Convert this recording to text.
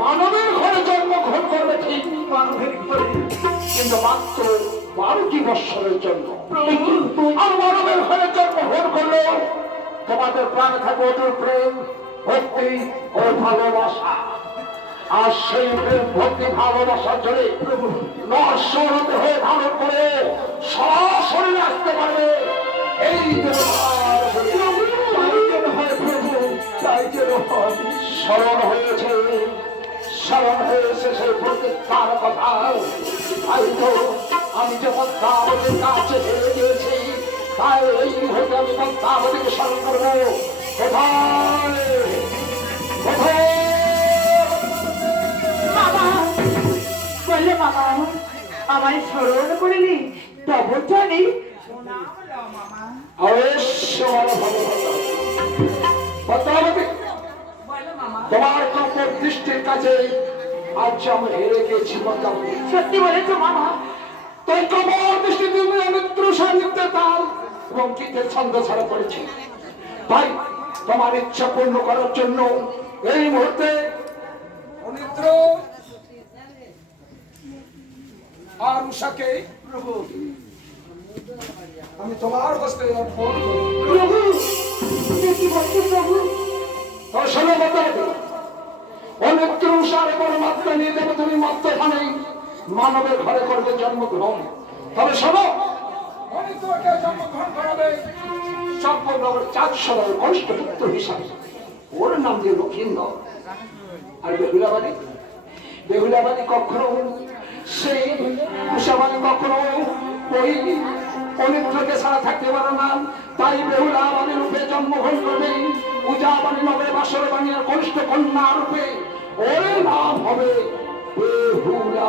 মানবের ঘরে জন্মগ্রহণ করবে ঠিক মানবের ঘরে। কিন্তু মাত্র বারোটি বৎসরের জন্য। আর মানবের ঘরে জন্মগ্রহণ করলে তোমাদের প্রাণে থাকবে অটুট প্রেম ভক্তি ও ভালোবাসা। আর সেই প্রেম ভক্তি ভালোবাসার জন্য নশ্বর হয়ে ধারণ করে সরাসরি আসতে পারবে। এই। স্মরণ হয়েছে স্মরণ হয়েছে সেই প্রতিজ্ঞার কথা। তাই তো আমি যে পদ্মাবতীর কাছে হেরে গিয়েছি তাই এই মুহূর্তে আমি পদ্মাবতীকে স্মরণ করব। কোথায় কোথায় আমায় স্মরণ করলি? তবে জানি। অবশ্য তোমার দৃষ্টির কাছে আজ আমি হেরে গেছি পদ্মাবতী সত্যি বলেছ মামা। তাই কমর দৃষ্টি তুমি আমি তৃষানিতে তাল এবং গীতের ছন্দ ছাড়া করেছি। তাই তোমার ইচ্ছা পূর্ণ করার জন্য এই মুহূর্তে অনিদ্র আর উষাকে প্রভু আমি তোমার হস্তে অর্পণ করি প্রভু কি বলছো প্রভু? তবে শোনো অনিত্র উষার বড় নিয়ে দেবে তুমি মাত্রখানেই মানবের ঘরে করবে জন্মগ্রহণ। তবে শোনো চাঁদ সরার কনিষ্ঠপুত্র হিসাবে। ওর নাম দিয়ে লক্ষিন্দর আর বেহুলাবাদী বেহুলাবাদী কখনো সেই উষাবাদী কখনো ওই অনিত্রকে ছাড়া থাকতে পারে না। তাই বেহুলাবাদী রূপে জন্মগ্রহণ করবে। উজাবাণী নবে বাসর বাণী আর কনিষ্ঠ কন্যা রূপে। ওর নাম হবে বেহুলা